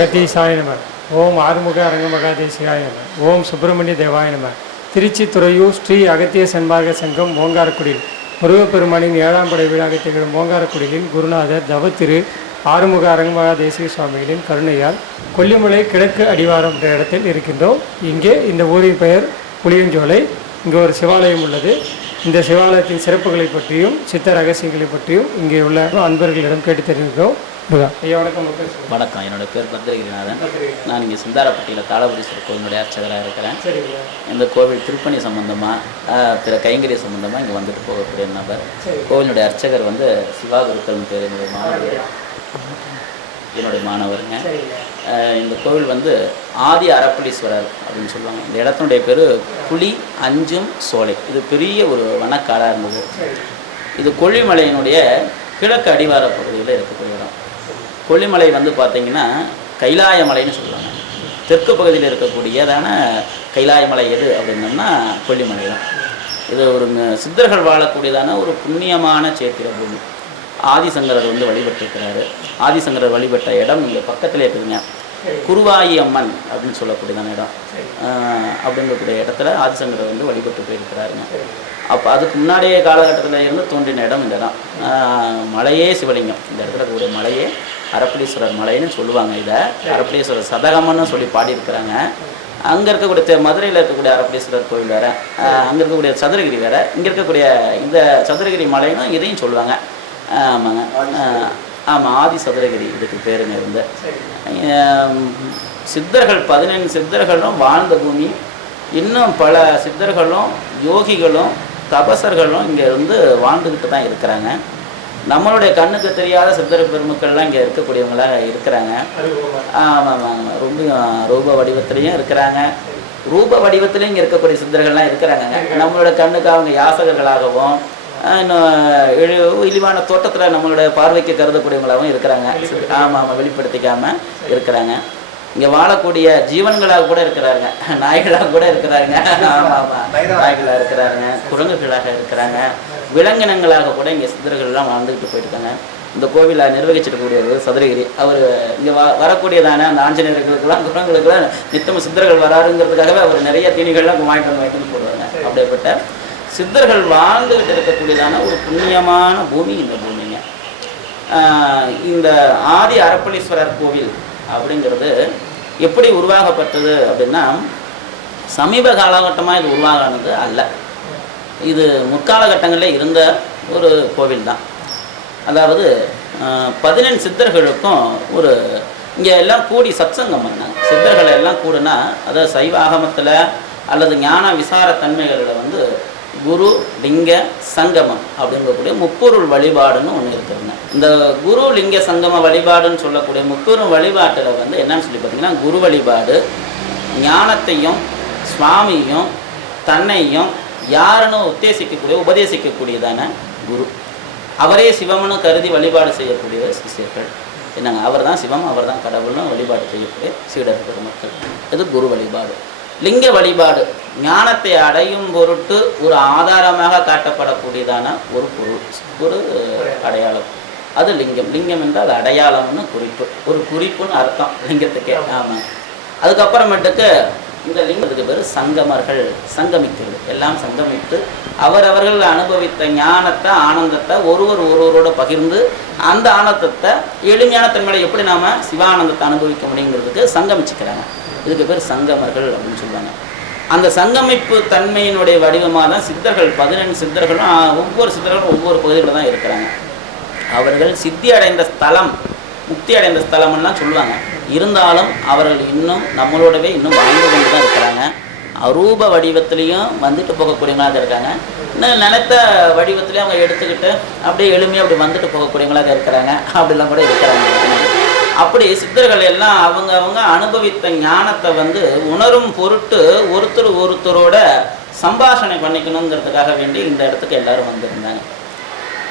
மகதீசாய நம. ஓம் ஆறுமுக அரங்க மகாதேசிகாய நம. ஓம் சுப்பிரமணிய தேவாய நம. திருச்சி துறையூர் ஸ்ரீ அகத்திய சன்மார்க்க சங்கம் ஓங்காரக்குடியில். முருகப்பெருமானின் ஏழாம் படை விழாக திகழும் ஓங்காரக்குடியில் குருநாதர் தவத்திரு ஆறுமுக அரங்கமகா தேசிக சுவாமிகளின் கருணையால் கொல்லிமலை கிழக்கு அடிவாரம் என்ற இடத்தில் இருக்கின்றோம். இங்கே இந்த ஊரின் பெயர் புளியஞ்சோலை. இங்கே ஒரு சிவாலயம் உள்ளது. இந்த சிவாலயத்தின் சிறப்புகளை பற்றியும் சித்த ரகசியங்களை பற்றியும் இங்கே உள்ள அன்பர்களிடம் கேட்டு தெரிவிக்கிறோம். வணக்கம். என்னோட பேர் பத்ரகிரிநாதன். நான் இங்கே சுந்தாரப்பட்டியில் தாளபுரீஸ்வரர் கோவிலுடைய அர்ச்சகராக இருக்கிறேன். சரிங்க இந்த கோவில் திருப்பணி சம்பந்தமாக பிற கைங்கரிய சம்பந்தமாக இங்கே வந்துட்டு போகக்கூடிய நபர். கோவிலுடைய அர்ச்சகர் வந்து சிவா குருக்கள்னு பேர் என்னுடைய மாணவர். என்னுடைய மாணவருங்க. இந்த கோவில் வந்து ஆதி அரப்பளீஸ்வரர் அப்படின்னு சொல்லுவாங்க. இந்த இடத்தினுடைய பேர் புலி அஞ்சும் சோலை. இது பெரிய ஒரு வனக்காடாக இருந்தது. இது கொல்லிமலையினுடைய கிழக்கு அடிவார பகுதியில் இருக்கக்கூடிய கொல்லிமலை வந்து பார்த்தீங்கன்னா கைலாய மலைன்னு சொல்லுவாங்க. தெற்கு பகுதியில் இருக்கக்கூடியதான கைலாய மலை எது அப்படின்னோம்னா கொல்லிமலை தான். இது ஒரு சித்தர்கள் வாழக்கூடியதான ஒரு புண்ணியமான சேத்திர பூமி. ஆதிசங்கரர் வந்து வழிபட்டிருக்கிறாரு. ஆதிசங்கரர் வழிபட்ட இடம் இங்கே பக்கத்தில் இருக்குதுங்க. குருவாயி அம்மன் அப்படின்னு சொல்லக்கூடியதான இடம். அப்படிங்கக்கூடிய இடத்துல ஆதிசங்கரர் வந்து வழிபட்டு போயிருக்கிறாருங்க. அப்போ அதுக்கு முன்னாடியே காலகட்டத்தில் இருந்து தோன்றின இடம் இந்த இடம் மலையே சிவலிங்கம். இந்த இடத்துல கூடிய மலையே அரப்பளீஸ்வரர் மலைன்னு சொல்லுவாங்க இதை. அரப்பளீஸ்வரர் சதகம்னு சொல்லி பாடியிருக்கிறாங்க. அங்கே இருக்கக்கூடிய மதுரையில் இருக்கக்கூடிய அரப்பளீஸ்வரர் கோவில் வேறு அங்கே இருக்கக்கூடிய சதுரகிரி வேறு இங்கே இருக்கக்கூடிய இந்த சதுரகிரி மலைன்னு இதையும் சொல்லுவாங்க. ஆமாங்க. ஆமாம் ஆதி சதுரகிரி இதுக்கு பேருங்க இருந்து. சித்தர்கள் பதினெண்டு சித்தர்களும் வாழ்ந்த பூமி இன்னும் பல சித்தர்களும் யோகிகளும் தபசர்களும் இங்கே வந்து வாழ்ந்துக்கிட்டு தான் இருக்கிறாங்க. நம்மளுடைய கண்ணுக்கு தெரியாத சித்தர் பெருமக்கள்லாம் இங்கே இருக்கக்கூடியவங்களாக இருக்கிறாங்க. ஆமாம் ஆமாம் ரொம்ப ரூப வடிவத்துலேயும் இருக்கிறாங்க. ரூப வடிவத்துலேயும் இங்கே இருக்கக்கூடிய சித்தர்கள்லாம் இருக்கிறாங்க. நம்மளோட கண்ணுக்கு அவங்க யாசகர்களாகவும் இன்னும் இழிவான தோட்டத்தில் நம்மளோட பார்வைக்கு கருதக்கூடியவங்களாகவும் இருக்கிறாங்க. ஆமாம் ஆமாம் வெளிப்படுத்திக்காமல் இருக்கிறாங்க. இங்கே வாழக்கூடிய ஜீவன்களாக கூட இருக்கிறாங்க. நாய்களாக கூட இருக்கிறாங்க. ஆமாம் ஆமாம். நாய்களாக இருக்கிறாங்க. குரங்குகளாக இருக்கிறாங்க. விலங்கினங்களாக கூட இங்கே சித்தர்கள்லாம் வாழ்ந்துக்கிட்டு போயிருக்காங்க இந்த கோவிலை நிர்வகிச்சிருக்கக்கூடியவர் சதுரகிரி. அவர் இங்கே வ வரக்கூடியதான அந்த ஆஞ்சநேயர்களுக்கெல்லாம் குரங்களுக்கெல்லாம் நித்தம் சித்தர்கள் வராருங்கிறதுக்காகவே அவர் நிறைய தீனிகள்லாம் வாங்கிட்டு வந்து வாங்கிட்டு போடுவாங்க. அப்படிப்பட்ட சித்தர்கள் வாழ்ந்துகிட்டு இருக்கக்கூடியதான ஒரு புண்ணியமான பூமி இந்த பூமிங்க. இந்த ஆதி அரப்பளீஸ்வரர் கோவில் அப்படிங்கிறது எப்படி உருவாகப்பட்டது அப்படின்னா சமீப காலகட்டமாக இது உருவாகானது அல்ல. இது முற்காலகட்டங்களில் இருந்த ஒரு கோவில் தான் அதாவது பதினெண் சித்தர்களுக்கும் ஒரு இங்கே எல்லாம் கூடி சத்சங்கம் பண்ணாங்க சித்தர்கள் எல்லாம் கூடுனா அதாவது சைவ ஆகமத்தில் அல்லது ஞான விசார தன்மைகளில் வந்து குரு லிங்க சங்கமம் அப்படிங்கக்கூடிய முப்பொருள் வழிபாடுன்னு ஒன்று இருக்குதுங்க. இந்த குரு லிங்க சங்கம வழிபாடுன்னு சொல்லக்கூடிய முப்பொருள் வழிபாட்டில் வந்து என்னன்னு சொல்லி பார்த்தீங்கன்னா குரு வழிபாடு ஞானத்தையும் சுவாமியும் தன்னையும் யாருன்னு உத்தேசிக்கக்கூடிய உபதேசிக்கக்கூடியதான குரு. அவரே சிவம்னு கருதி வழிபாடு செய்யக்கூடிய சிஷியர்கள். என்னங்க அவர் தான் சிவம் அவர் தான் கடவுள்னு வழிபாடு செய்யக்கூடிய சீடர் பெருமக்கள் இது குரு வழிபாடு. லிங்க வழிபாடு. ஞானத்தை அடையும் பொருட்டு ஒரு ஆதாரமாக காட்டப்படக்கூடியதான ஒரு பொருள் ஒரு அடையாளம். அது லிங்கம். லிங்கம் என்றால் அடையாளம்னு குறிப்பு. ஒரு குறிப்புன்னு அர்த்தம் லிங்கத்துக்கே. ஆமாம் அதுக்கப்புறமேட்டுக்கு இந்த லிங்கத்துக்கு பேர் சங்கமர்கள் சங்கமிக்கிறது எல்லாம் சங்கமித்து அவரவர்கள் அனுபவித்த ஞானத்தை ஆனந்தத்தை ஒருவர் ஒருவரோட பகிர்ந்து அந்த ஆனந்தத்தை எளிமையான தன்மையில எப்படி நாம சிவானந்தத்தை அனுபவிக்க முடியுங்கிறதுக்கு சங்கமிச்சுக்கிறாங்க. இதுக்கு பேர் சங்கமர்கள் அப்படின்னு சொல்லுவாங்க. அந்த சங்கமிப்பு தன்மையினுடைய வடிவமாக தான் சித்தர்கள் பதினெண்டு சித்தர்களும் ஒவ்வொரு சித்தர்களும் ஒவ்வொரு பகுதியில் தான் இருக்கிறாங்க. அவர்கள் சித்தி அடைந்த ஸ்தலம் முக்தி அடைந்த ஸ்தலம்லாம் சொல்லுவாங்க. இருந்தாலும் அவர்கள் இன்னும் நம்மளோடவே இன்னும் வாழ்ந்து கொண்டு தான் இருக்கிறாங்க. அரூப வடிவத்திலையும் வந்துட்டு போகக்கூடியவங்களாக இருக்காங்க. இன்னும் நினைத்த வடிவத்திலையும் அவங்க எடுத்துக்கிட்டு அப்படியே எளிமையாக அப்படி வந்துட்டு போகக்கூடியவங்களாக இருக்கிறாங்க. அப்படிலாம் கூட இருக்கிறாங்க. அப்படி சித்தர்கள் எல்லாம் அவங்க அவங்க அனுபவித்த ஞானத்தை வந்து உணரும் பொருட்டு ஒருத்தர் ஒருத்தரோட சம்பாஷணை பண்ணிக்கணுங்கிறதுக்காக வேண்டி இந்த இடத்துக்கு எல்லாரும் வந்திருந்தாங்க.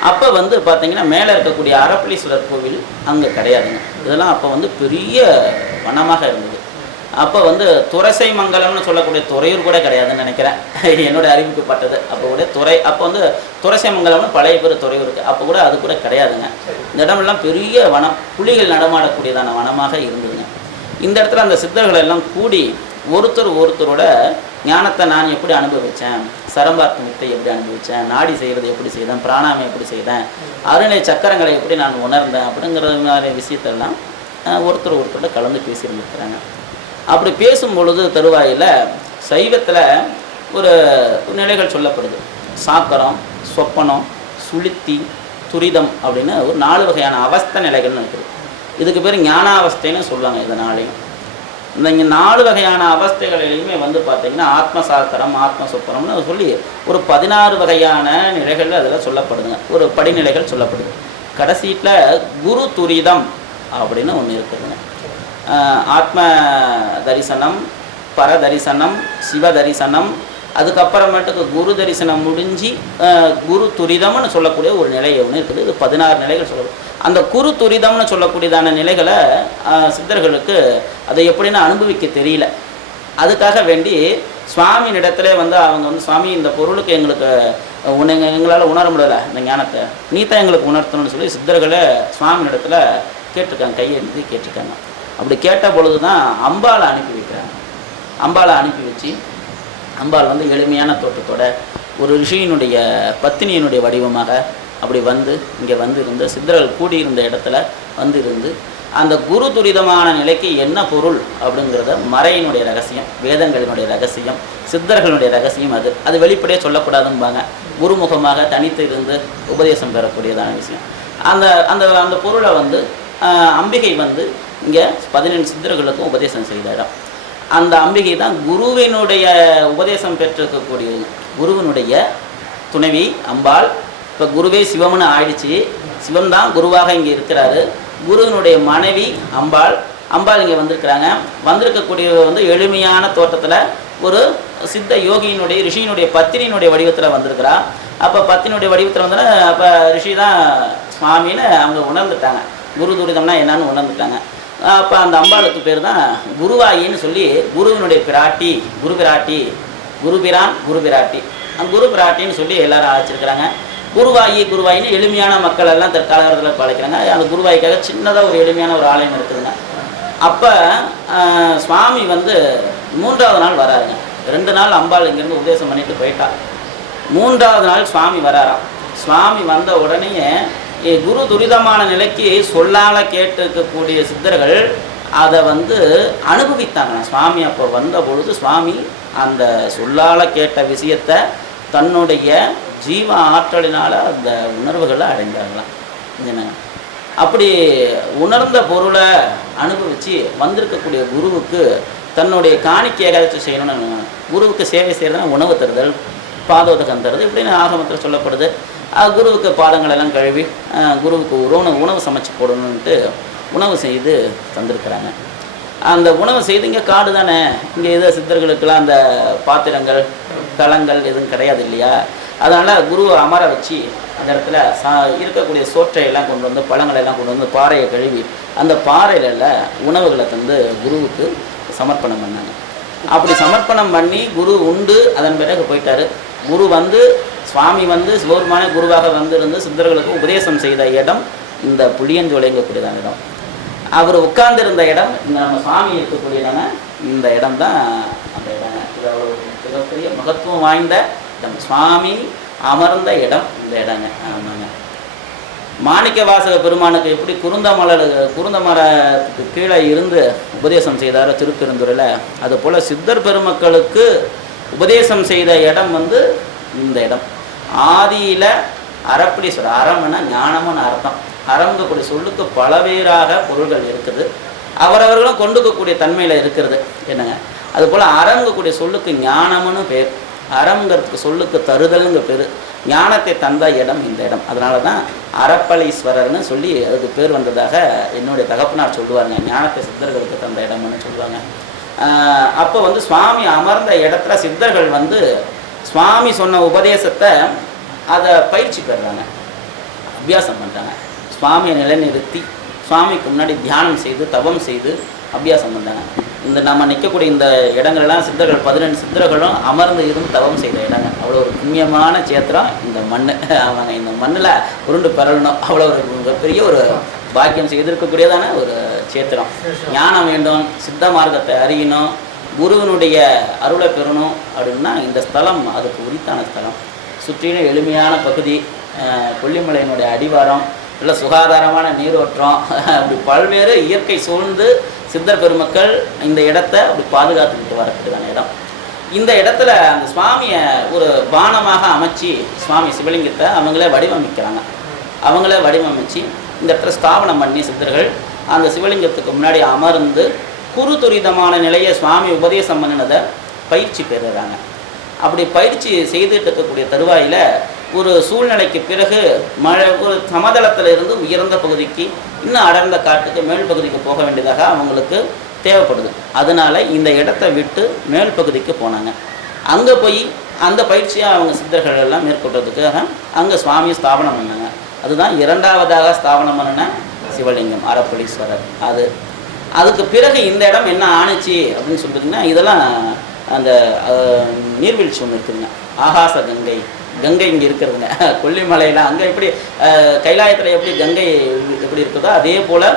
அப்போ வந்து பார்த்திங்கன்னா மேலே இருக்கக்கூடிய அறப்பளீஸ்வரர் கோவில் அங்கே கிடையாதுங்க. இதெல்லாம் அப்போ வந்து பெரிய வனமாக இருந்தது. அப்போ வந்து துரசை மங்கலம்னு சொல்லக்கூடிய துறையூர் கூட கிடையாதுன்னு நினைக்கிறேன். என்னோட அறிவிக்கப்பட்டது அப்போ கூட துறை அப்போ வந்து துரசை மங்கலம்னு பழைய பேர் துறையூருக்கு அப்போ கூட அது கூட கிடையாதுங்க. இந்த இடமெல்லாம் பெரிய வனம் புலிகள் நடமாடக்கூடியதான வனமாக இருந்ததுங்க. இந்த இடத்துல அந்த சித்தர்கள் எல்லாம் கூடி ஒருத்தர் ஒருத்தரோட ஞானத்தை நான் எப்படி அனுபவித்தேன் சரம்பார்த்த வித்தை எப்படி அனுபவித்தேன் நாடி செய்கிறது எப்படி செய்தேன்? பிராணாமை எப்படி செய்தேன்? அருணை சக்கரங்களை எப்படி நான் உணர்ந்தேன்? அப்படிங்கிற மாதிரி விஷயத்தெல்லாம் ஒருத்தர் ஒருத்தரோட கலந்து பேசியிருந்துருக்குறாங்க. அப்படி பேசும் பொழுது தருவாயில் சைவத்தில் ஒரு நிலைகள் சொல்லப்படுது. சாக்கரம் சொப்பனம் சுளுத்தி துரிதம் அப்படின்னு ஒரு நாலு வகையான அவஸ்தை நிலைகள்னு இருக்குது. இதுக்கு பேர் ஞானாவஸ்தைன்னு சொல்லுவாங்க இதனாலையும். இந்த இங்கே நாலு வகையான அவஸ்தைகளிலையுமே வந்து பார்த்தீங்கன்னா ஆத்மசாஸ்திரம் ஆத்ம சொப்பனம்னு சொல்லி ஒரு பதினாறு வகையான நிலைகள் அதில் சொல்லப்படுதுங்க. ஒரு படிநிலைகள் சொல்லப்படுது. கடைசீட்டில் குரு துரிதம் அப்படின்னு ஒன்று இருக்குதுங்க. ஆத்ம தரிசனம் பர தரிசனம் சிவ தரிசனம் அதுக்கப்புறமேட்டுக்கு குரு தரிசனம் முடிஞ்சு குரு துரிதம்னு சொல்லக்கூடிய ஒரு நிலை ஒன்று இருக்குது. இது பதினாறு நிலைகள் சொல்லுது அந்த குரு துரிதம்னு சொல்லக்கூடியதான நிலைகளை சித்தர்களுக்கு அதை எப்படின்னு அனுபவிக்க தெரியல. அதுக்காக வேண்டி சுவாமியினிடத்துல வந்து அவங்க வந்து சுவாமி இந்த பொருளுக்கு எங்களுக்கு உன எங்களால் உணர முடியல இந்த ஞானத்தை. நீ தான் எங்களுக்கு உணர்த்தணும்னு சொல்லி சித்தர்களை சுவாமியின் இடத்துல கேட்டிருக்காங்க கையெழுந்து கேட்டிருக்காங்க. அப்படி கேட்ட பொழுது தான் அம்பாளை அனுப்பி வைக்கிறாங்க. அம்பாளை அனுப்பி வச்சு அம்பாள் வந்து எளிமையான தோட்டத்தோட ஒரு ரிஷியினுடைய பத்தினியினுடைய வடிவமாக அப்படி வந்து இங்கே வந்து இருந்து சித்தர்கள் கூடியிருந்த இடத்துல வந்து இருந்து அந்த குரு துரிதமான நிலைக்கு என்ன பொருள் அப்படிங்கிறத மறையினுடைய ரகசியம் வேதங்களினுடைய ரகசியம் சித்தர்களுடைய ரகசியம் அது. அது வெளிப்படையே சொல்லக்கூடாதும்பாங்க. குருமுகமாக தனித்து இருந்து உபதேசம் பெறக்கூடியதான விஷயம். அந்த அந்த அந்த பொருளை வந்து அம்பிகை வந்து இங்கே பதினெண்டு சித்தர்களுக்கும் உபதேசம் செய்த இடம் அந்த அம்பிகை தான் குருவினுடைய உபதேசம் பெற்றிருக்கக்கூடிய குருவினுடைய துணைவி அம்பாள். இப்போ குருவே சிவம்னு ஆயிடுச்சு. சிவம் தான் குருவாக இங்கே இருக்கிறாரு. குருவினுடைய மனைவி அம்பாள். அம்பாள் இங்கே வந்திருக்கிறாங்க. வந்திருக்கக்கூடியவர் வந்து எளிமையான தோட்டத்தில் ஒரு சித்த யோகியினுடைய ரிஷியினுடைய பத்தினியினுடைய வடிவத்தில் வந்திருக்கிறா. அப்போ பத்தினுடைய வடிவத்தில் வந்தோன்னா அப்போ ரிஷி தான் சுவாமின்னு அவங்க உணர்ந்துட்டாங்க. குரு துரிதம்னா என்னன்னு உணர்ந்துட்டாங்க. அப்போ அந்த அம்பாளுக்கு பேர் தான் குருவாயின்னு சொல்லி குருவினுடைய பிராட்டி குரு பிராட்டி குருபிரான் குரு பிராட்டி. அந்த குரு பிராட்டின்னு சொல்லி எல்லாரும் அழைச்சிருக்கிறாங்க. குருவாயி குருவாயின்னு எளிமையான மக்கள் எல்லாம் தற்காலத்தில் பழைக்கிறாங்க அந்த குருவாய்க்காக சின்னதாக ஒரு எளிமையான ஒரு ஆலயம் இருக்குதுங்க அப்போ சுவாமி வந்து மூன்றாவது நாள் வராருங்க. ரெண்டு நாள் அம்பாள் இங்கேருந்து உபதேசம் பண்ணிட்டு போயிட்டா. மூன்றாவது நாள் சுவாமி வராராம். சுவாமி வந்த உடனே குரு துரிதமான நிலைக்கு சொல்லால் கேட்டிருக்கக்கூடிய சித்தர்கள் அதை வந்து அனுபவித்தாங்க. சுவாமி அப்போ வந்த பொழுது சுவாமி அந்த சொல்லால் கேட்ட விஷயத்த தன்னுடைய ஜீவ ஆற்றலினால் அந்த உணர்வுகளை அடைந்தாங்களாம் என்ன? அப்படி உணர்ந்த பொருளை அனுபவித்து வந்திருக்கக்கூடிய குருவுக்கு தன்னுடைய காணிக்கை ஏதாச்சும் செய்யணும்னு குருவுக்கு சேவை செய்கிறதுனா உணவு தருதல் பாதோதகம் தருது இப்படின்னு ஆகமத்தில் சொல்லப்படுது. குருவுக்கு பாதங்கள் எல்லாம் கழுவி குருவுக்கு உணவு உணவு சமைச்சு போடணுன்ட்டு உணவு செய்து தந்திருக்கிறாங்க. அந்த உணவு செய்து இங்கே காடு தானே? இங்கே எது சித்தர்களுக்கெல்லாம் அந்த பாத்திரங்கள் களங்கள் எதுவும் கிடையாது இல்லையா? அதனால் குருவை அமர வச்சு அந்த இடத்துல சா இருக்கக்கூடிய சோற்றை எல்லாம் கொண்டு வந்து பழங்களை எல்லாம் கொண்டு வந்து பாறையை கழுவி அந்த பாறையில உணவுகளை தந்து குருவுக்கு சமர்ப்பணம் பண்ணாங்க. அப்படி சமர்ப்பணம் பண்ணி குரு உண்டு அதன் பிறகு போயிட்டாரு. குரு வந்து சுவாமி வந்து சிவபெருமான குருவாக வந்திருந்து சித்தர்களுக்கு உபதேசம் செய்த இடம் இந்த புளியஞ்சோலைங்கக்கூடியதான இடம். அவர் உட்கார்ந்திருந்த இடம் இந்த நம்ம சுவாமி இருக்கக்கூடியதான இந்த இடம் தான் அந்த இடம். இது அவ்வளோ மிகப்பெரிய மகத்துவம் வாய்ந்த இடம். சுவாமி அமர்ந்த இடம் இந்த இடங்க. ஆமாங்க. மாணிக்க வாசக பெருமானுக்கு எப்படி குருந்தமலர் குருந்தமரத்துக்கு கீழே இருந்து உபதேசம் செய்தாரோ திருப்பெருந்துறையில் அது போல் சித்தர் பெருமக்களுக்கு உபதேசம் செய்த இடம் வந்து இந்த இடம். ஆதியில் சொல்ற அறம்னா ஞானம்னு அர்த்தம். அறங்கக்கூடிய சொல்லுக்கு பலவேறாக பொருள்கள் இருக்குது. அவரவர்களும் கொண்டுக்கக்கூடிய தன்மையில் இருக்கிறது. என்னங்க? அதுபோல் அறங்கக்கூடிய சொல்லுக்கு ஞானம்னு பேர். அறங்கிறதுக்கு சொல்லுக்கு தருதல்ங்கிற பேர். ஞானத்தை தந்த இடம் இந்த இடம். அதனால தான் அறப்பளீஸ்வரர்னு சொல்லி அதுக்கு பேர் வந்ததாக என்னுடைய தகப்பனார் சொல்லுவாங்க ஞானத்தை சித்தர்களுக்கு தந்த இடம்னு சொல்லுவாங்க. அப்போ வந்து சுவாமி அமர்ந்த இடத்துல சித்தர்கள் வந்து சுவாமி சொன்ன உபதேசத்தை அதை பயிற்சி பெறுறாங்க. அபியாசம் பண்ணுறாங்க சுவாமியை நிலைநிறுத்தி சுவாமிக்கு முன்னாடி தியானம் செய்து தவம் செய்து அபியாசம் பண்ணுறாங்க இந்த நம்ம நிற்கக்கூடிய இந்த இடங்கள்லாம் சித்தர்கள் பதினெண்டு சித்தர்களும் அமர்ந்து இருந்து தவம் செய்த இடங்க அவ்வளோ ஒரு புண்ணியமான சேத்திரம் இந்த மண் அவங்க இந்த மண்ணில் உருண்டு பெறணும் அவ்வளோ ஒரு மிகப்பெரிய ஒரு பாக்கியம் செய்திருக்கக்கூடியதான ஒரு சேத்திரம். ஞானம் வேண்டும் சித்த மார்க்கத்தை அறியணும் குருவினுடைய அருளை பெறணும் அப்படின்னா இந்த ஸ்தலம் அதுக்கு உரித்தான ஸ்தலம். சுற்றிலும் எளிமையான பகுதி கொல்லிமலையினுடைய அடிவாரம் நல்ல சுகாதாரமான நீரோட்டம் அப்படி பல்வேறு இயற்கை சூழ்ந்து சித்தர் பெருமக்கள் இந்த இடத்த அப்படி பாதுகாத்துக்கிட்டு வரக்கூடியதான இடம். இந்த இடத்துல அந்த சுவாமியை ஒரு பானமாக அமைச்சு சுவாமி சிவலிங்கத்தை அவங்களே வடிவமைக்கிறாங்க. அவங்களே வடிவமைச்சு இந்த இடத்துல ஸ்தாபனம் பண்ணி சித்தர்கள் அந்த சிவலிங்கத்துக்கு முன்னாடி அமர்ந்து குரு துரிதமான நிலையை சுவாமி உபதேசம் பண்ணினதை பயிற்சி பெறுறாங்க. அப்படி பயிற்சி செய்துட்டு இருக்கக்கூடிய தருவாயில் ஒரு சூழ்நிலைக்கு பிறகு மழை ஒரு சமதளத்தில் இருந்து உயர்ந்த பகுதிக்கு இன்னும் அடர்ந்த காட்டுக்கு மேல் பகுதிக்கு போக வேண்டியதாக அவங்களுக்கு தேவைப்படுது. அதனால இந்த இடத்த விட்டு மேல் பகுதிக்கு போனாங்க. அங்கே போய் அந்த பயிற்சியை அவங்க சித்தர்கள் எல்லாம் மேற்கொள்றதுக்காக அங்கே சுவாமியை ஸ்தாபனம் பண்ணாங்க. அதுதான் இரண்டாவதாக ஸ்தாபனம் பண்ணின சிவலிங்கம் அறப்பளீஸ்வரர் அது அதுக்கு பிறகு இந்த இடம் என்ன ஆணுச்சு அப்படின்னு சொல்லிட்டுங்கன்னா இதெல்லாம் அந்த நீர்வீழ்ச்சி ஒன்று இருக்குதுங்க. ஆகாச கங்கை. கங்கை இங்கே இருக்கிறதுங்க. கொல்லிமலையில் அங்கே எப்படி கைலாயத்தில் எப்படி கங்கை எப்படி இருக்குதோ அதே போல்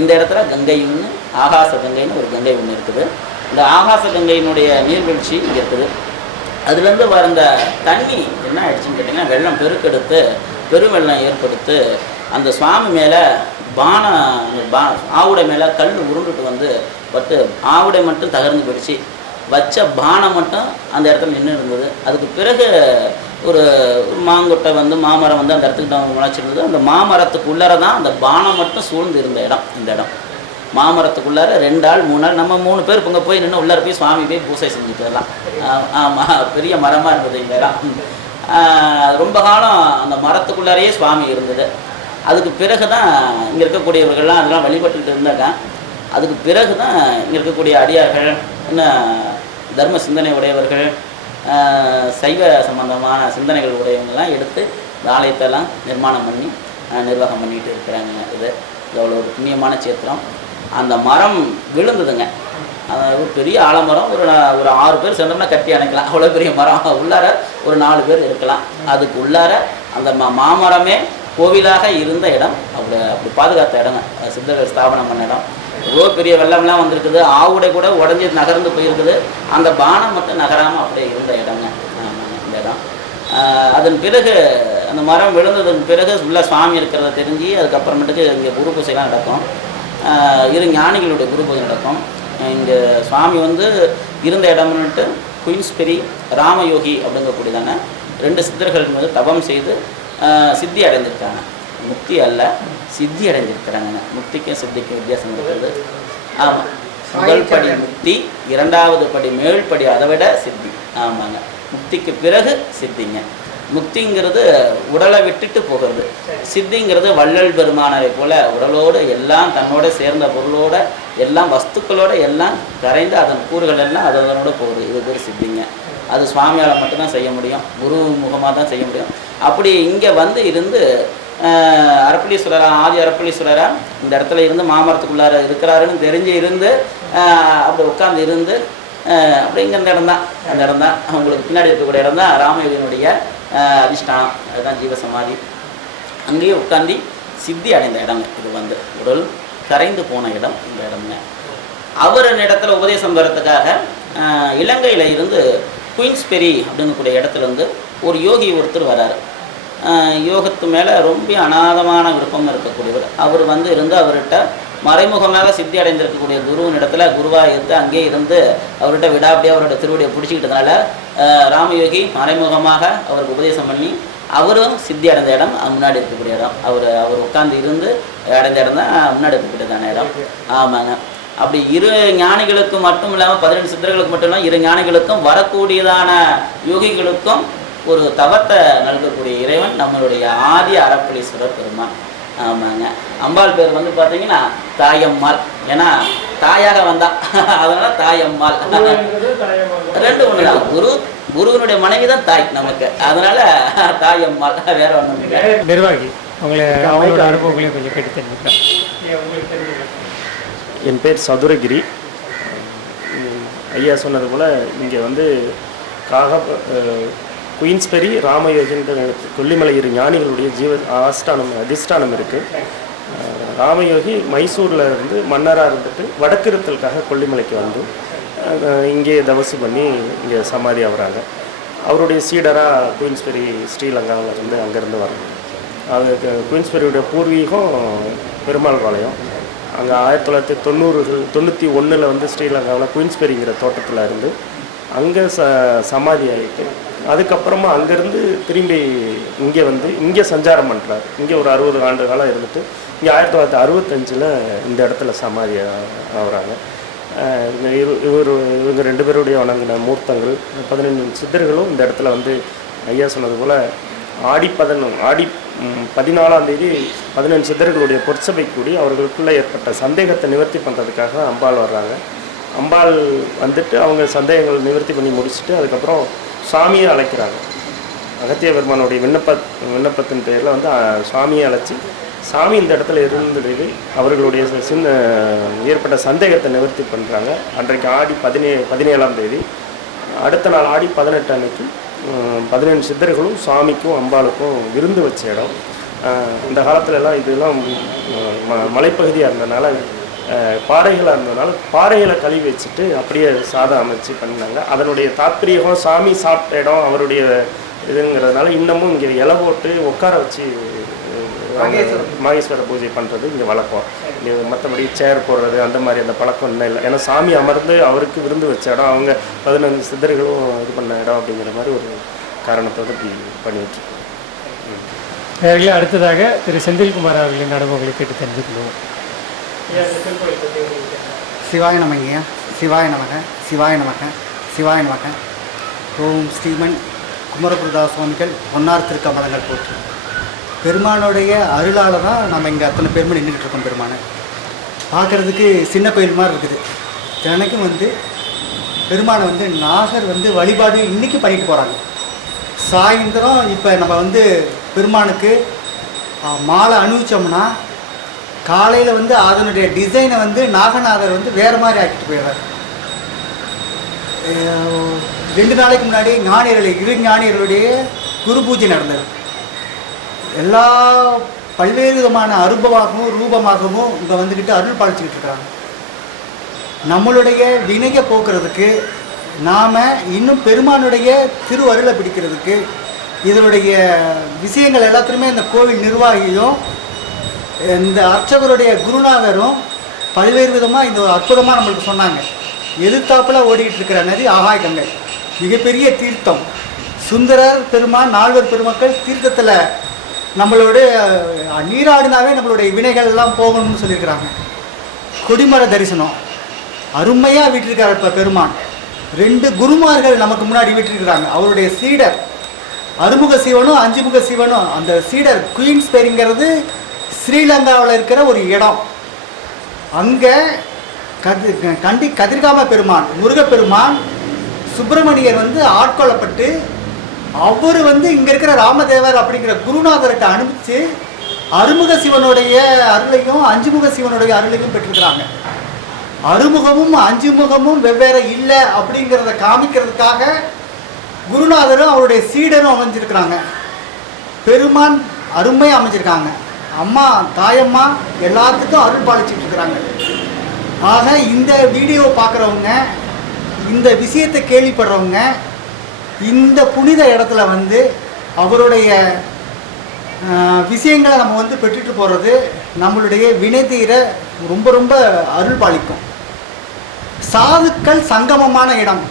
இந்த இடத்துல கங்கை ஒன்று ஆகாச கங்கைன்னு ஒரு கங்கை ஒன்று இருக்குது. இந்த ஆகாச கங்கையினுடைய நீர்வீழ்ச்சி இங்கே இருக்குது. அதுலேருந்து வந்த தண்ணி என்ன ஆயிடுச்சுன்னு கேட்டிங்கன்னா வெள்ளம் பெருக்கெடுத்து பெருவெள்ளம் ஏற்படுத்து அந்த சுவாமி மேலே பான பா ஆவுடை மேலே கல் உருண்டுட்டு வந்து பட்டு ஆவுடை மட்டும் தகர்ந்து போயிடுச்சு. வச்ச பானை மட்டும் அந்த இடத்துல நின்று இருந்தது. அதுக்கு பிறகு ஒரு மாங்கொட்டை வந்து மாமரம் வந்து அந்த இடத்துக்கு முளைச்சிருந்தது அந்த மாமரத்துக்குள்ளார தான் அந்த பானம் மட்டும் சூழ்ந்து இருந்த இடம் இந்த இடம். மாமரத்துக்குள்ளார ரெண்டு ஆள் மூணு ஆள் நம்ம மூணு பேர் இங்கே போய் நின்று உள்ளார போய் சுவாமி போய் பூசை செஞ்சு போயிடலாம் ஆமாம் பெரிய மரமாக இருந்தது இந்த இடம் ரொம்ப காலம் அந்த மரத்துக்குள்ளாரையே சுவாமி இருந்தது. அதுக்கு பிறகு தான் இங்கே இருக்கக்கூடியவர்கள்லாம் அதெல்லாம் வழிபட்டுக்கிட்டு இருந்தாங்க. அதுக்கு பிறகு தான் இங்கே இருக்கக்கூடிய அடியார்கள் என்ன தர்ம சிந்தனை உடையவர்கள் சைவ சம்பந்தமான சிந்தனைகள் உடையவங்கெல்லாம் எடுத்து இந்த ஆலயத்தெல்லாம் நிர்மாணம் பண்ணி நிர்வாகம் பண்ணிக்கிட்டு இருக்கிறாங்க. இது அவ்வளோ ஒரு புண்ணியமான சேத்திரம் அந்த மரம் விழுந்ததுங்க. அதாவது ஒரு பெரிய ஆலமரம் ஒரு ஒரு ஆறு பேர் சேர்ந்தோம்னா கட்டி அணைக்கலாம். அவ்வளோ பெரிய மரம். உள்ளார ஒரு நாலு பேர் இருக்கலாம். அதுக்கு உள்ளார அந்த மா மாமரமே கோவிலாக இருந்த இடம் அப்படி அப்படி பாதுகாத்த இடங்க சித்தர்கள் ஸ்தாபனம் பண்ண இடம். இவ்வளோ பெரிய வெள்ளம்லாம் வந்திருக்குது. ஆவுடை கூட உடஞ்சி நகர்ந்து போயிருக்குது. அந்த பானம் மட்டும் நகராமல் அப்படியே இருந்த இடங்க. இந்த இடம். அதன் பிறகு அந்த மரம் விழுந்ததன் பிறகு உள்ள சுவாமி இருக்கிறத தெரிஞ்சு அதுக்கப்புறமேட்டுக்கு இங்கே குரு பூஜைலாம் நடக்கும். இரு ஞானிகளுடைய குரு பூஜை நடக்கும். இங்கே சுவாமி வந்து இருந்த இடம்னுட்டு குயின்ஸ்பெரி ராமயோகி அப்படிங்கக்கூடியதான ரெண்டு சித்தர்கள் மீது தவம் செய்து சித்தி அடைஞ்சிருக்காங்க. முக்தி அல்ல சித்தி அடைஞ்சிருக்கிறாங்க. முக்திக்கும் சித்திக்கும் வித்தியாசம் இருக்கிறது. ஆமாம் முதல் படி முக்தி இரண்டாவது படி மேல் படி அதை விட சித்தி. ஆமாங்க. முக்திக்கு பிறகு சித்திங்க. முக்திங்கிறது உடலை விட்டுட்டு போகிறது. சித்திங்கிறது வள்ளல் பெருமானரை போல உடலோடு எல்லாம் தன்னோட சேர்ந்த பொருளோட எல்லாம் வஸ்துக்களோட எல்லாம் கரைந்து அதன் கூறுகள் எல்லாம் அது அதனோட போகுது. இது பேர் சித்திங்க. அது சுவாமியால் மட்டும்தான் செய்ய முடியும். குரு முகமாக தான் செய்ய முடியும். அப்படி இங்கே வந்து இருந்து ஆஹ், அரப்பளீஸ்வரரா ஆதி அரப்பளீஸ்வரரா இந்த இடத்துல இருந்து மாமரத்துக்குள்ளார இருக்கிறாருன்னு தெரிஞ்சு இருந்து அப்படி உட்காந்து இருந்து அப்படி இங்கே இந்த இடம் தான் அந்த இடம் தான் அவங்களுக்கு பின்னாடி இருக்கக்கூடிய இடம் தான் ராமயோகியினுடைய அதிஷ்டானம். அதுதான் ஜீவசமாதி. அங்கேயே உட்காந்து சித்தி அடைந்த இடங்க இது வந்து. உடல் கரைந்து போன இடம் இந்த இடம்ங்க. அவர் இடத்துல உபதேசம் பெறத்துக்காக இலங்கையில் இருந்து குயின்ஸ்பெரி அப்படிங்கக்கூடிய இடத்துலேருந்து ஒரு யோகி ஒருத்தர் வராரு. யோகத்து மேலே ரொம்ப அனாதமான விருப்பம் இருக்கக்கூடியவர். அவர் வந்து இருந்து அவர்கிட்ட மறைமுகமாக சித்தி அடைந்திருக்கக்கூடிய குருவின் இடத்துல குருவாக இருந்து அங்கேயே இருந்து அவர்கிட்ட விடாப்படியாக அவரோட திருவடியை பிடிச்சிக்கிட்டதுனால ராமயோகி மறைமுகமாக அவருக்கு உபதேசம் பண்ணி அவரும் சித்தி அடைந்த இடம் முன்னாடி இருக்கக்கூடிய இடம். அவர் அவர் உட்காந்து இருந்து அடைந்த இடம் தான் முன்னாடி இருக்கக்கூடியதான இடம். ஆமாங்க. அப்படி இரு ஞானிகளுக்கு மட்டும் இல்லாமல் பதினெண்டு சித்தர்களுக்கு மட்டும் இல்லாமல் இரு ஞானிகளுக்கும் வரக்கூடியதான யோகிகளுக்கும் ஒரு தவத்தை நல்கக்கூடிய இறைவன் நம்மளுடைய ஆதி அறப்பளீஸ்வரர் பெருமான். ஆமாங்க. அம்பாள் பேர் வந்து பார்த்தீங்கன்னா தாயம்மாள். ஏன்னா தாயாக வந்தா. அதனால தாயம்மாள். ரெண்டு ஒன்று தான் குரு குருவினுடைய மனைவி தான் தாய் நமக்கு. அதனால தாயம்மாள். வேற ஒன்றும் இல்லை. நிர்வாகி. உங்களை அவங்களோட அனுபவங்களையும் கொஞ்சம் கேட்டு தெரிஞ்சுக்கிறேன் என் பேர் சதுரகிரி. ஐயா சொன்னது போல் இங்கே வந்து காக குயின்ஸ்பெரி ராமயோகின்ற கொல்லிமலை இரு ஞானிகளுடைய ஜீவ ஆஸ்தானம் அதிஷ்டானம் இருக்குது ராமயோகி மைசூரில் இருந்து மன்னராக இருந்துட்டு வடக்கிருத்தலுக்காக கொல்லிமலைக்கு வந்து இங்கே தவசு பண்ணி இங்கே சமாதி ஆகுறாங்க அவருடைய சீடராக குயின்ஸ்பெரி ஸ்ரீலங்காவில் இருந்து அங்கேருந்து வராங்க அது குயின்ஸ்பெரியுடைய பூர்வீகம் பெருமாள் பாளையம். அங்கே ஆயிரத்தி தொள்ளாயிரத்தி தொண்ணூறுகள் தொண்ணூற்றி ஒன்றில் வந்து ஸ்ரீலங்காவில் குயின்ஸ்பெரிங்கிற தோட்டத்தில் இருந்து அங்கே ச சமாதி ஆகிட்டு அதுக்கப்புறமா அங்கேருந்து திரும்பி இங்கே வந்து இங்கே சஞ்சாரம் பண்ணுறார் இங்கே ஒரு அறுபது ஆண்டு காலம் இருந்துட்டு இங்கே ஆயிரத்தி தொள்ளாயிரத்தி அறுபத்தஞ்சில் இந்த இடத்துல சமாதி ஆகுறாங்க. இவர் இவங்க ரெண்டு பேருடைய வணங்கின மூர்த்தங்கள் பதினெண்டு சித்தர்களும் இந்த இடத்துல வந்து ஐயா சொன்னது போல் ஆடி பதினொன்று ஆடி பதினாலாம் தேதி பதினஞ்சு சித்தர்களுடைய பொற்சபை கூடி அவர்களுக்குள்ளே ஏற்பட்ட சந்தேகத்தை நிவர்த்தி பண்ணுறதுக்காக அம்பாள் வர்றாங்க. அம்பாள் வந்துட்டு அவங்க சந்தேகங்கள் நிவர்த்தி பண்ணி முடிச்சுட்டு அதுக்கப்புறம் சாமியை அழைக்கிறாங்க. அகத்திய பெருமானுடைய விண்ணப்ப விண்ணப்பத்தின் பேரில் வந்து சாமியை அழைச்சி சாமி இந்த இடத்துல இருந்தது அவர்களுடைய சின்ன ஏற்பட்ட சந்தேகத்தை நிவர்த்தி பண்ணுறாங்க அன்றைக்கு ஆடி பதினே பதினேழாம் தேதி. அடுத்த நாள் ஆடி பதினெட்டு அன்னைக்கு பதினேழு சித்தர்களும் சாமிக்கும் அம்பாளுக்கும் விருந்து வச்ச இடம். அந்த இந்த இதெல்லாம் ம மலைப்பகுதியாக இருந்ததுனால பாறைகளாக இருந்ததுனால பாறைகளை கழுவி வச்சுட்டு அப்படியே சாதம் அமைச்சு பண்ணாங்க. அதனுடைய தாத்பரியம் சாமி சாப்பிட்ட இடம் அவருடைய இதுங்கிறதுனால இன்னமும் இங்கே இலை போட்டு உட்கார வச்சு மாகேஸ்வர பூஜை பண்ணுறது இங்கே வழக்கம். இங்கே மற்றபடி சேர் போடுறது அந்த மாதிரி அந்த பழக்கம் இன்னும் இல்லை. ஏன்னா சாமி அமர்ந்து அவருக்கு விருந்து வச்ச இடம் அவங்க பதினஞ்சு சித்தர்களும் இது பண்ண இடம் அப்படிங்கிற மாதிரி ஒரு காரணத்தோடு இப்படி. நேர்களே அடுத்ததாக திரு செந்தில்குமார் அவர்களின் அனுபவங்களை கேட்டு தெரிந்து கொள்வோம்? சிவாய நமங்கய்யா சிவாய நமக சிவாய நமக சிவாய நமக. ஓம் ஸ்ரீமன் குமரகுருதா சுவாமிகள் பொன்னார் திருக்கமலங்கள் போற்று. பெருமானுடைய அருளால் தான் நம்ம இங்கே அத்தனை பேருமே நின்றுட்டு இருக்கோம் பெருமானை. பார்க்குறதுக்கு சின்ன கோயில் மாதிரி இருக்குது. தினைக்கும் வந்து பெருமானை வந்து நாகர் வந்து வழிபாடு இன்றைக்கி பண்ணிட்டு போகிறாங்க சாயந்தரம் இப்போ நம்ம வந்து பெருமானுக்கு மாலை அணிவிச்சோம்னா காலையில் வந்து அதனுடைய டிசைனை வந்து நாகநாதர் வந்து வேறு மாதிரி ஆக்கிட்டு போயிடுறாரு. ரெண்டு நாளைக்கு முன்னாடி ஞானியர்கள் இரு ஞானியர்களுடைய குரு பூஜை நடந்தது. எல்லா பல்வேறு விதமான அருபமாகவும் ரூபமாகவும் இங்கே வந்துக்கிட்டு அருள் பாலிச்சுக்கிட்டு இருக்காங்க. நம்மளுடைய வினையை போக்குறதுக்கு நாம் இன்னும் பெருமானுடைய திரு அருளை பிடிக்கிறதுக்கு இதனுடைய விஷயங்கள் எல்லாத்துலேயுமே இந்த கோவில் நிர்வாகியும் இந்த அர்ச்சகருடைய குருநாதரும் பல்வேறு விதமாக இந்த ஒரு அற்புதமாக நம்மளுக்கு சொன்னாங்க. எதிர்த்தாப்பில் ஓடிக்கிட்டு இருக்கிற நதி ஆகாய கங்கை. மிகப்பெரிய தீர்த்தம். சுந்தரர் பெருமான் நால்வர் பெருமக்கள் தீர்த்தத்தில் நம்மளோட நீராடினாவே நம்மளுடைய வினைகள் எல்லாம் போகணும்னு சொல்லியிருக்கிறாங்க. கொடிமர தரிசனம். அருமையாக விட்டிருக்கார் இப்போ பெருமான். ரெண்டு குருமார்கள் நமக்கு முன்னாடி விட்டிருக்கிறாங்க. அவருடைய சீடர் அறுமுக சிவனும் அஞ்சுமுக சிவனும் அந்த சீடர் குயின்ஸ் பேரிங்கிறது ஸ்ரீலங்காவில் இருக்கிற ஒரு இடம். அங்கே கதி கண்டி கதிர்காம பெருமான் முருகப்பெருமான் சுப்பிரமணியர் வந்து ஆட்கொள்ளப்பட்டு அவர் வந்து இங்கே இருக்கிற ராமதேவர் அப்படிங்கிற குருநாதர்கிட்ட அனுப்பிச்சு அருமுக சிவனுடைய அருளையும் அஞ்சுமுக சிவனுடைய அருளையும் பெற்றிருக்கிறாங்க. அறுமுகமும் அஞ்சுமுகமும் வெவ்வேறு இல்லை அப்படிங்கிறத காமிக்கிறதுக்காக குருநாதரும் அவருடைய சீடரும் அமைஞ்சிருக்கிறாங்க. பெருமான் அருமையாக அமைஞ்சிருக்காங்க. அம்மா தாயம்மா எல்லாத்துக்கும் அருள் பாலிச்சிட்டு இருக்கிறாங்க. ஆக இந்த வீடியோ பார்க்குறவங்க இந்த விஷயத்தை கேள்விப்படுறவங்க இந்த புனித இடத்துல வந்து அவருடைய விஷயங்களை நம்ம வந்து பெற்றுட்டு போகிறது நம்மளுடைய வினை தீர ரொம்ப ரொம்ப அருள் பாலிக்கும். சாதுக்கள் சங்கமமான இடம்.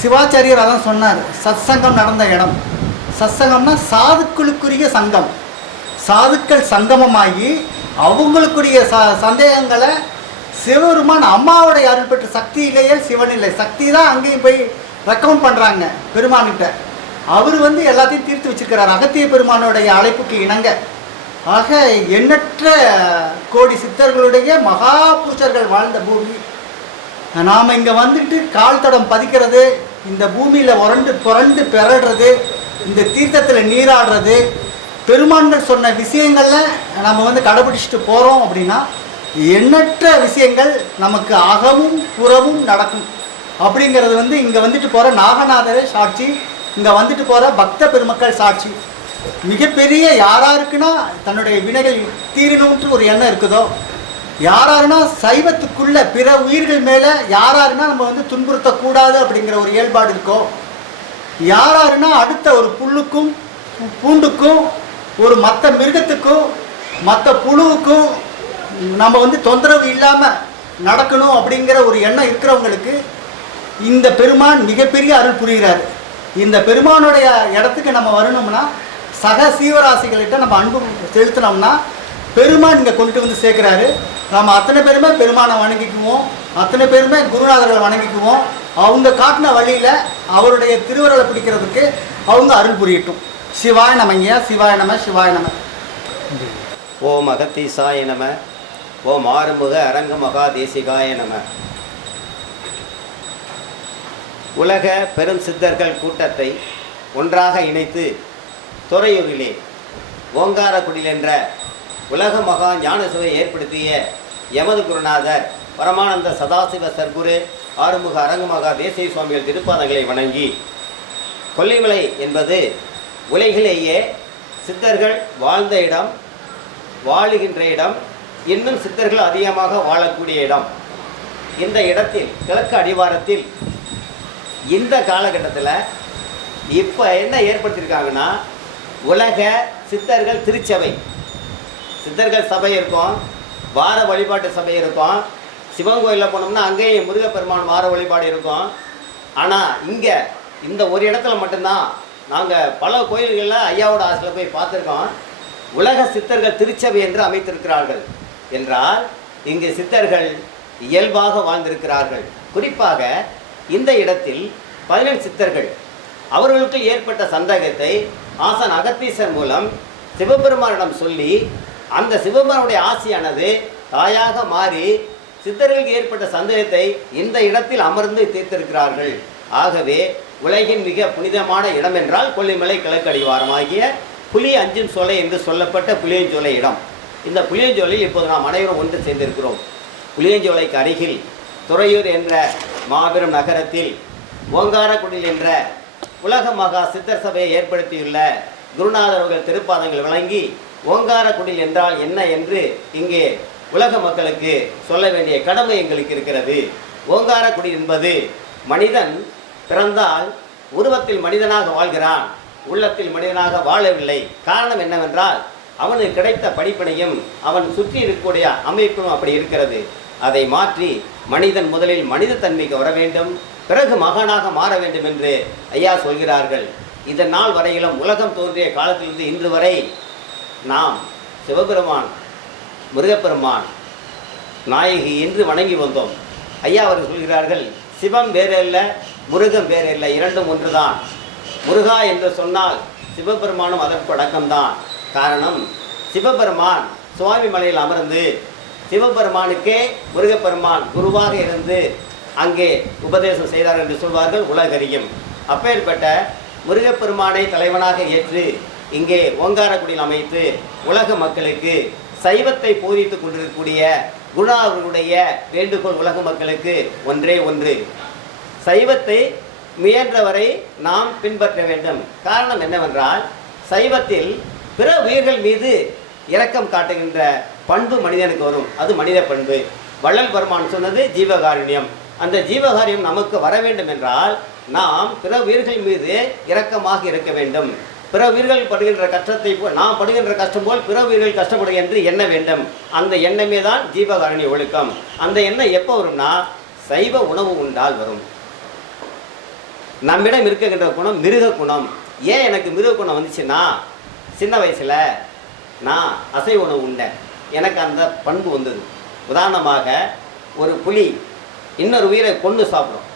சிவாச்சாரியர் அதான் சொன்னார் சத்சங்கம் நடந்த இடம். சத்சங்கம்னா சாதுக்களுக்குரிய சங்கம். சாதுக்கள் சங்கமமாகி அவங்களுக்குரிய ச சந்தேகங்களை சிவபெருமான் அம்மாவுடைய அருள் பெற்ற சக்தி இல்லையே சிவன் சக்தி தான் அங்கேயும் போய் ரெக்கமெண்ட் பண்ணுறாங்க பெருமான்கிட்ட. அவர் வந்து எல்லாத்தையும் தீர்த்து வச்சிருக்கிறார். அகத்திய பெருமானுடைய அழைப்புக்கு இணங்க. ஆக எண்ணற்ற கோடி சித்தர்களுடைய மகா புருஷர்கள் வாழ்ந்த பூமி. நாம் இங்கே வந்துட்டு கால் தடம் பதிக்கிறது இந்த பூமியில் உரண்டு புரண்டு பிறடுறது இந்த தீர்த்தத்தில் நீராடுறது பெருமான்கள் சொன்ன விஷயங்களில் நம்ம வந்து கடைபிடிச்சிட்டு போகிறோம் அப்படின்னா எண்ணற்ற விஷயங்கள் நமக்கு அகமும் புறமும் நடக்கும். அப்படிங்கிறது வந்து இங்கே வந்துட்டு போகிற நாகநாதரே சாட்சி இங்கே வந்துட்டு போகிற பக்த பெருமக்கள் சாட்சி. மிகப்பெரிய யாராருக்குன்னா தன்னுடைய வினைகள் தீரணுன்ட்டு ஒரு எண்ணம் இருக்குதோ யாராருன்னா சைவத்துக்குள்ள பிற உயிர்கள் மேலே யாராருன்னா நம்ம வந்து துன்புறுத்தக்கூடாது அப்படிங்கிற ஒரு இயல்பாடு இருக்கோ யாராருன்னா அடுத்த ஒரு புல்லுக்கும் பூண்டுக்கும் ஒரு மற்ற மிருகத்துக்கும் மற்ற புழுவுக்கும் நம்ம வந்து தொந்தரவு இல்லாமல் நடக்கணும் அப்படிங்கிற ஒரு எண்ணம் இருக்கிறவங்களுக்கு இந்த பெருமான் மிகப்பெரிய அருள் புரிகிறார். இந்த பெருமானுடைய இடத்துக்கு நம்ம வரணும்னா சக சீவராசிகள்கிட்ட நம்ம அன்பு செலுத்தினோம்னா பெருமான் இங்கே கொண்டு வந்து சேர்க்குறாரு. நம்ம அத்தனை பேருமே பெருமானை வணங்கிக்குவோம். அத்தனை பேருமே குருநாதர்களை வணங்கிக்குவோம். அவங்க காட்டின வழியில் அவருடைய திருவருளை பிடிக்கிறதுக்கு அவங்க அருள் புரியட்டும். சிவாய நமங்க சிவாய நம சிவாய நம ஓம் அகத்தீசாய நம ஓம் ஆறுமுக அரங்க மகா தேசிகாய நம உலக பெரும் சித்தர்கள் கூட்டத்தை ஒன்றாக இணைத்து துறையூரிலே ஓங்காரக்குடில் என்ற உலக மகா ஞானசுவை ஏற்படுத்திய எமது குருநாதர் பரமானந்த சதாசிவ சர்க்குரு ஆறுமுக அரங்குமகா தேசிய சுவாமிகள் திருப்பாதங்களை வணங்கி கொல்லிமலை என்பது உலகிலேயே சித்தர்கள் வாழ்ந்த இடம் வாழுகின்ற இடம் இன்னும் சித்தர்கள் அதிகமாக வாழக்கூடிய இடம். இந்த இடத்தில் கிழக்கு அடிவாரத்தில் இந்த காலகட்டத்தில் இப்போ என்ன ஏற்படுத்தியிருக்காங்கன்னா உலக சித்தர்கள் திருச்சபை. சித்தர்கள் சபை இருக்கும் வார வழிபாட்டு சபை இருக்கும். சிவன் கோயிலில் போனோம்னா அங்கேயும் முருகப்பெருமான் வார வழிபாடு இருக்கும். ஆனால் இங்கே இந்த ஒரு இடத்துல மட்டும்தான் நாங்கள் பல கோயில்களில் ஐயாவோட ஆசில் போய் பார்த்துருக்கோம். உலக சித்தர்கள் திருச்சபை என்று அமைத்திருக்கிறார்கள். என்றால் இங்கு சித்தர்கள் இயல்பாக வாழ்ந்திருக்கிறார்கள். குறிப்பாக இந்த இடத்தில் பதினெண் சித்தர்கள். அவர்களுக்கு ஏற்பட்ட சந்தேகத்தை ஆசன் அகத்தீசர் மூலம் சிவபெருமானிடம் சொல்லி அந்த சிவபெருமானுடைய ஆசியானது தாயாக மாறி சித்தர்களுக்கு ஏற்பட்ட சந்தேகத்தை இந்த இடத்தில் அமர்ந்து தீர்த்திருக்கிறார்கள். ஆகவே உலகின் மிக புனிதமான இடம் என்றால் கொல்லிமலை கிழக்கடிவாரமாகிய புலி அஞ்சின் சோலை என்று சொல்லப்பட்ட புளியஞ்சோலை இடம். இந்த புளியஞ்சோலையில் இப்போது நாம் அனைவரும் ஒன்று சேர்ந்திருக்கிறோம். புளியஞ்சோலைக்கு அருகில் துறையூர் என்ற மாபெரும் நகரத்தில் ஓங்காரக்குடில் என்ற உலக மகா சித்தர் சபையை ஏற்படுத்தியுள்ள குருநாதர் அவர்கள் திருப்பாதங்கள் வழங்கி ஓங்காரக்குடில் என்றால் என்ன என்று இங்கே உலக மக்களுக்கு சொல்ல வேண்டிய கடமை எங்களுக்கு இருக்கிறது. ஓங்காரக்குடி என்பது மனிதன் பிறந்தால் உருவத்தில் மனிதனாக வாழ்கிறான் உள்ளத்தில் மனிதனாக வாழவில்லை. காரணம் என்னவென்றால் அவனுக்கு கிடைத்த படிப்பினையும் அவன் சுற்றி இருக்கக்கூடிய அமைப்பும் அப்படி இருக்கிறது. அதை மாற்றி மனிதன் முதலில் மனித தன்மைக்கு வர வேண்டும் பிறகு மகனாக மாற வேண்டும் என்று ஐயா சொல்கிறார்கள். இதன் நாள் வரையிலும் உலகம் தோன்றிய காலத்திலிருந்து இன்று வரை நாம் சிவபெருமான் முருகப்பெருமான் நாயகி என்று வணங்கி வந்தோம். ஐயா அவர்கள் சொல்கிறார்கள் சிவம் வேறு இல்லை முருகன் வேறு இல்லை இரண்டும் ஒன்றுதான். முருகா என்று சொன்னால் சிவபெருமானும் அதற்கு அடக்கம்தான். காரணம் சிவபெருமான் சுவாமி மலையில் அமர்ந்து சிவபெருமானுக்கே முருகப்பெருமான் குருவாக இருந்து அங்கே உபதேசம் செய்தார் என்று சொல்வார்கள் உலகறியும். அப்பேற்பட்ட முருகப்பெருமானை தலைவனாக ஏற்று இங்கே ஓங்காரக்குடியில் அமைத்து உலக மக்களுக்கு சைவத்தை போதித்துக் கொண்டிருக்கக்கூடிய குணா அவர்களுடைய வேண்டுகோள் உலக மக்களுக்கு ஒன்றே ஒன்று. சைவத்தை முயன்றவரை நாம் பின்பற்ற வேண்டும். காரணம் என்னவென்றால் சைவத்தில் பிற உயிர்கள் மீது இரக்கம் காட்டுகின்ற பண்பு மனிதனுக்கு வரும். அது மனித பண்பு. வள்ளல் பெருமான் சொன்னது ஜீவகாருண்யம். அந்த ஜீவகாரியம் நமக்கு வர வேண்டும் என்றால் நாம் பிற உயிர்கள் மீது இரக்கமாக இருக்க வேண்டும். பிற உயிர்கள் படுகின்ற கஷ்டத்தை போல் நாம் படுகின்ற கஷ்டம் போல் பிற உயிர்கள் கஷ்டப்படும் என்று எண்ண வேண்டும். அந்த எண்ணமே தான் ஜீவகாரணி ஒழுக்கம். அந்த எண்ணம் எப்போ வரும்னா சைவ உணவு உண்டால் வரும். நம்மிடம் இருக்கின்ற குணம் மிருக குணம். ஏன் எனக்கு மிருக குணம் வந்துச்சுன்னா சின்ன வயசில் நான் அசைவ உணவு உண்டேன். எனக்கு அந்த பண்பு வந்தது. உதாரணமாக ஒரு புலி இன்னொரு உயிரை கொண்டு சாப்பிடும்.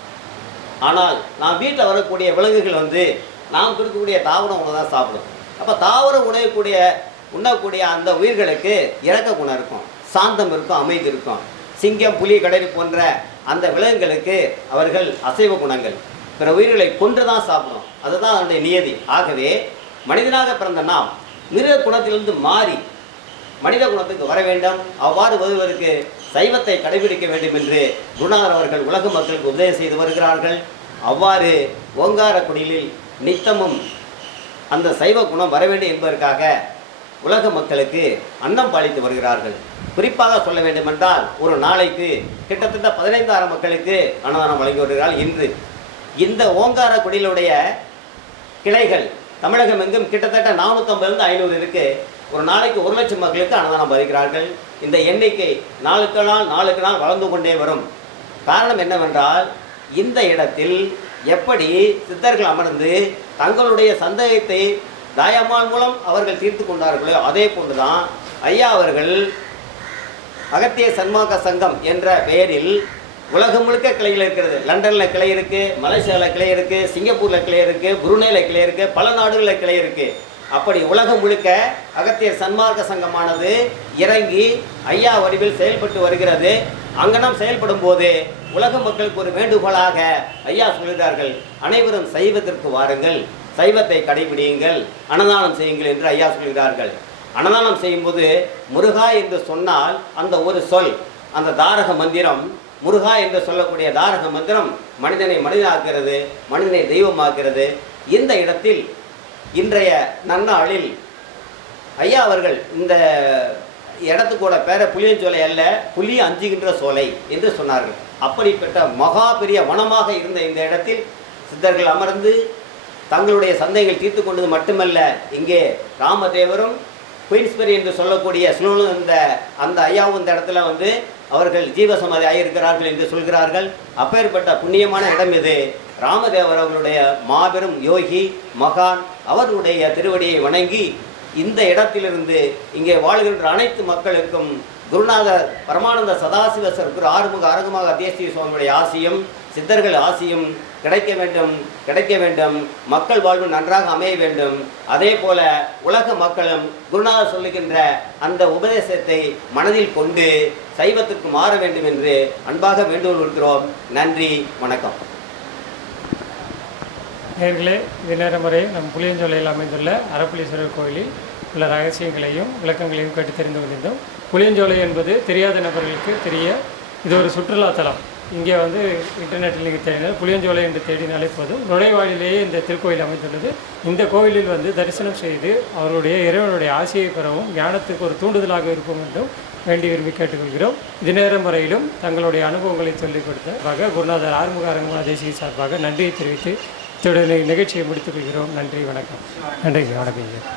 ஆனால் நான் வீட்டில் வரக்கூடிய விலங்குகள் வந்து நாம் கொடுக்கக்கூடிய தாவர உணவு தான் சாப்பிடும். அப்போ தாவர உணவக்கூடிய உண்ணக்கூடிய அந்த உயிர்களுக்கு இறக்க குணம் இருக்கும். சாந்தம் இருக்கும் அமைதி இருக்கும். சிங்கம் புலி கடல் போன்ற அந்த விலங்குகளுக்கு அவர்கள் அசைவ குணங்கள். பிற உயிர்களை கொன்று தான் சாப்பிடும் அதுதான் அதனுடைய நியதி. ஆகவே மனிதனாக பிறந்த நாம் மிருக குணத்திலிருந்து மாறி மனித குணத்துக்கு வர வேண்டும். அவ்வாறு வருவதற்கு சைவத்தை கடைபிடிக்க வேண்டும் என்று குருநாதர் அவர்கள் உலக மக்களுக்கு உதவி செய்து வருகிறார்கள். அவ்வாறு ஓங்கார குடிலில் நித்தமும் அந்த சைவ குணம் வர வேண்டும் என்பதற்காக உலக மக்களுக்கு அன்னம் பாலித்து வருகிறார்கள். குறிப்பாக சொல்ல வேண்டுமென்றால் ஒரு நாளைக்கு கிட்டத்தட்ட பதினைந்தாயிரம் மக்களுக்கு அன்னதானம் வழங்கி வருகிறார்கள் இன்று. இந்த ஓங்கார குடிலுடைய கிளைகள் தமிழகம் எங்கும் கிட்டத்தட்ட நானூற்றம்பதுலேருந்து ஐநூறு இருக்கு. ஒரு நாளைக்கு ஒரு லட்சம் மக்களுக்கு அன்னதானம் பாதிக்கிறார்கள் இந்த எண்ணிக்கை நாளுக்கு நாள் நாளுக்கு நாள் வளர்ந்து கொண்டே வரும். காரணம் என்னவென்றால் இந்த இடத்தில் எப்படி சித்தர்கள் அமர்ந்து தங்களுடைய சந்தேகத்தை தாயம்மாள் மூலம் அவர்கள் தீர்த்து கொண்டார்களோ அதே போன்றுதான் ஐயா அவர்கள் அகத்திய சன்மார்க்க சங்கம் என்ற பெயரில் உலகம் முழுக்க கிளைகள் இருக்கிறது. லண்டனில் கிளை இருக்குது மலேசியாவில் கிளை இருக்குது சிங்கப்பூரில் கிளை இருக்குது புருனேல கிளை இருக்குது பல நாடுகளில் கிளை இருக்குது அப்படி உலகம் முழுக்க அகத்தியர் சன்மார்க்க சங்கமானது இறங்கி ஐயா வடிவில் செயல்பட்டு வருகிறது. அங்கனம் செயல்படும் போது உலக மக்களுக்கு ஒரு வேண்டுகோளாக ஐயா சொல்கிறார்கள் அனைவரும் சைவத்திற்கு வாருங்கள் சைவத்தை கடைபிடியுங்கள் அன்னதானம் செய்யுங்கள் என்று ஐயா சொல்கிறார்கள். அன்னதானம் செய்யும்போது முருகா என்று சொன்னால் அந்த ஒரு சொல் அந்த தாரக மந்திரம் முருகா என்று சொல்லக்கூடிய தாரக மந்திரம் மனிதனை மனிதனாக்குகிறது மனிதனை தெய்வமாக்குறது இந்த இடத்தில் இன்றைய நன்னாளில் ஐயா அவர்கள் இந்த இடத்துக்கூட பேர புளியஞ்சோலை அல்ல புலி அஞ்சுகின்ற சோலை என்று சொன்னார்கள். அப்படிப்பட்ட மகா பெரிய வனமாக இருந்த இந்த இடத்தில் சித்தர்கள் அமர்ந்து தங்களுடைய சந்தைகள் தீர்த்து கொண்டது மட்டுமல்ல இங்கே ராமதேவரும் குயின்ஸ்பெரி என்று சொல்லக்கூடிய சுழலும் இந்த அந்த ஐயாவும் இந்த இடத்துல வந்து அவர்கள் ஜீவசமாதி ஆகியிருக்கிறார்கள் என்று சொல்கிறார்கள். அப்பேற்பட்ட புண்ணியமான இடம் இது. ராமதேவர் அவர்களுடைய மாபெரும் யோகி மகான் அவர்களுடைய திருவடியை வணங்கி இந்த இடத்திலிருந்து இங்கே வாழ்கின்ற அனைத்து மக்களுக்கும் குருநாதர் பரமானந்த சதாசிவ சர்க்குரு ஆறுமுக அரங்கமாக தேசிய சுவாமியுடைய ஆசியும் சித்தர்கள் ஆசியும் கிடைக்க வேண்டும் கிடைக்க வேண்டும். மக்கள் வாழ்வு நன்றாக அமைய வேண்டும். அதே போல உலக மக்களும் குருநாதர் சொல்லுகின்ற அந்த உபதேசத்தை மனதில் கொண்டு சைவத்திற்கு மாற வேண்டும் என்று அன்பாக வேண்டுகோள் இருக்கிறோம் நன்றி வணக்கம். நேர்களே இது நேரம் வரை நம் புளியஞ்சோலையில் அமைந்துள்ள அறப்புலீஸ்வரர் கோயிலில் உள்ள ரகசியங்களையும் விளக்கங்களையும் கேட்டு தெரிந்து கொண்டிருந்தோம். புளியஞ்சோலை என்பது தெரியாத நபர்களுக்கு தெரிய இது ஒரு சுற்றுலாத்தலம். இங்கே வந்து இன்டர்நெட்டில் நீங்கள் தேடினால் புளியஞ்சோலை என்று தேடினாலே போதும். நுழைவாயிலேயே இந்த திருக்கோயில் அமைந்துள்ளது. இந்த கோவிலில் வந்து தரிசனம் செய்து அவருடைய இறைவனுடைய ஆசையை பெறவும் ஞானத்துக்கு ஒரு தூண்டுதலாக இருக்கும் என்றும் வேண்டி விரும்பி கேட்டுக்கொள்கிறோம். இது வரையிலும் தங்களுடைய அனுபவங்களை சொல்லிக் கொடுத்ததாக குருநாதர் ஆறுமுக தேசிய சார்பாக நன்றியை தெரிவித்து இத்துடன் நிகழ்ச்சியை முடித்துக் கொள்கிறோம். நன்றி வணக்கம். நன்றி வணக்கம்